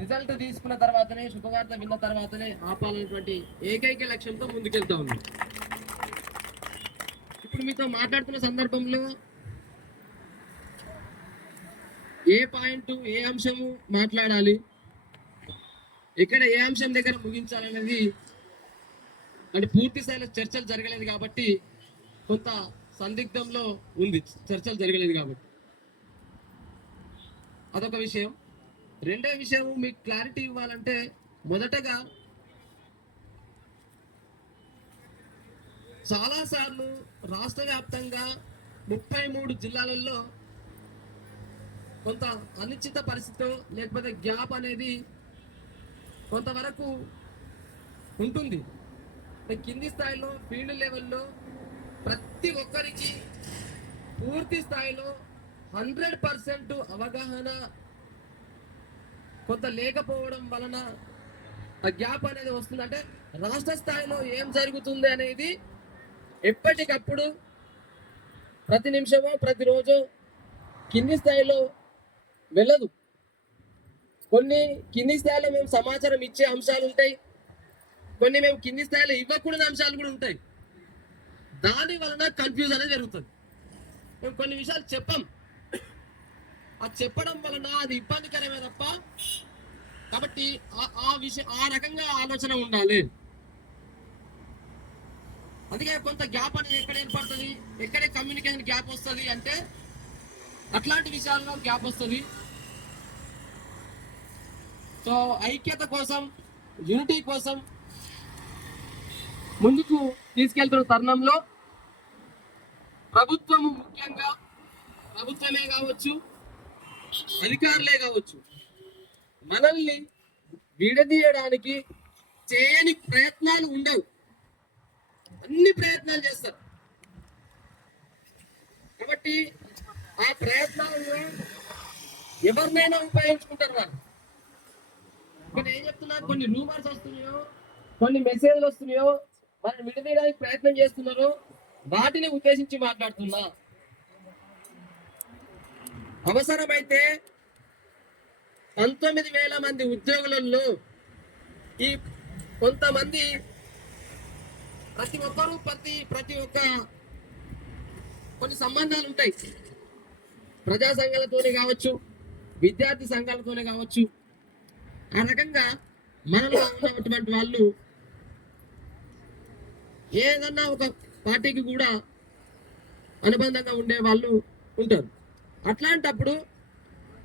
Result తీసుకున్న తర్వాతనే, శుభవార్త విన్న తర్వాతనే ఆపాలన్నటువంటి ఏకైక లక్ష్యంతో ముందుకెళ్తా ఉన్నాం. ఇప్పుడు మీతో మాట్లాడుతున్న సందర్భంలో ఏ పాయింట్, ఏ అంశము మాట్లాడాలి, ఎక్కడ ఏ అంశం దగ్గర ముగించాలనేది అంటే పూర్తి స్థాయిలో చర్చలు జరగలేదు కాబట్టి కొంత సందిగ్ధంలో ఉంది. చర్చలు జరగలేదు కాబట్టి అదొక విషయం. రెండో విషయం మీకు క్లారిటీ ఇవ్వాలంటే, మొదటగా చాలాసార్లు రాష్ట్ర వ్యాప్తంగా 33 జిల్లాలలో కొంత అనిశ్చిత పరిస్థితి లేకపోతే గ్యాప్ అనేది కొంతవరకు ఉంటుంది. కింది స్థాయిలో ఫీల్డ్ లెవెల్లో ప్రతి ఒక్కరికి పూర్తి స్థాయిలో 100% అవగాహన కొంత లేకపోవడం వలన ఆ గ్యాప్ అనేది వస్తుంది. అంటే రాష్ట్ర స్థాయిలో ఏం జరుగుతుంది అనేది ఎప్పటికప్పుడు ప్రతి నిమిషమో ప్రతిరోజు కింది స్థాయిలో వెళ్ళదు. కొన్ని కింది స్థాయిలో మేము సమాచారం ఇచ్చే అంశాలు ఉంటాయి, కొన్ని మేము కింది స్థాయిలో ఇవ్వకూడని అంశాలు కూడా ఉంటాయి. దాని వలన కన్ఫ్యూజ్ అనేది జరుగుతుంది. మేము కొన్ని విషయాలు చెప్పం, అది చెప్పడం వలన అది ఇబ్బందికరమే తప్ప. కాబట్టి ఆ రకంగా ఆలోచన ఉండాలి. అందుకే కొంత గ్యాప్ అనేది ఎక్కడ ఏర్పడుతుంది, ఎక్కడే కమ్యూనికేషన్ గ్యాప్ వస్తుంది అంటే అట్లాంటి విషయాల్లో గ్యాప్ వస్తుంది. సో ఐక్యత కోసం, యూనిటీ కోసం ముందుకు తీసుకెళ్తున్న తరుణంలో ప్రభుత్వము, ముఖ్యంగా ప్రభుత్వమే కావచ్చు, అధికారులే కావచ్చు, మనల్ని విడదీయడానికి చేయని ప్రయత్నాలు ఉండవు. అన్ని ప్రయత్నాలు చేస్తారు. కాబట్టి ఆ ప్రయత్నాలను ఎవరినైనా ఉపయోగించుకుంటారు. వాళ్ళు ఇక్కడ ఏం చెప్తున్నారు, కొన్ని రూమర్స్ వస్తున్నాయో, కొన్ని మెసేజ్లు వస్తున్నాయో, వాళ్ళని విడదీయడానికి ప్రయత్నం చేస్తున్నారు. వాటిని ఉద్దేశించి మాట్లాడుతున్నా. అవసరమైతే 19,000 మంది ఉద్యోగులలో ఈ కొంతమంది ప్రతి ఒక్కరూ ప్రతి ఒక్క కొన్ని సంబంధాలు ఉంటాయి. ప్రజా సంఘాలతోనే కావచ్చు, విద్యార్థి సంఘాలతోనే కావచ్చు. ఆ రకంగా మనలో ఉన్నటువంటి వాళ్ళు ఏదన్నా ఒక పార్టీకి కూడా అనుబంధంగా ఉండే వాళ్ళు ఉంటారు. అట్లాంటప్పుడు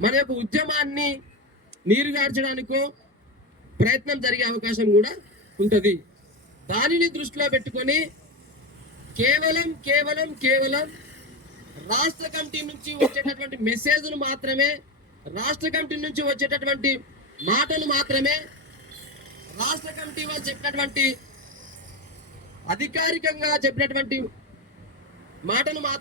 మన యొక్క ఉద్యమాన్ని నీరుగార్చడానికో ప్రయత్నం జరిగే అవకాశం కూడా ఉంటుంది. దానిని దృష్టిలో పెట్టుకొని కేవలం రాష్ట్ర కమిటీ నుంచి వచ్చేటటువంటి మెసేజ్ను మాత్రమే, రాష్ట్ర కమిటీ నుంచి వచ్చేటటువంటి మాటలు మాత్రమే, రాష్ట్ర కమిటీ వాళ్ళు చెప్పినటువంటి అధికారికంగా చెప్పినటువంటి మాటలు మాత్రమే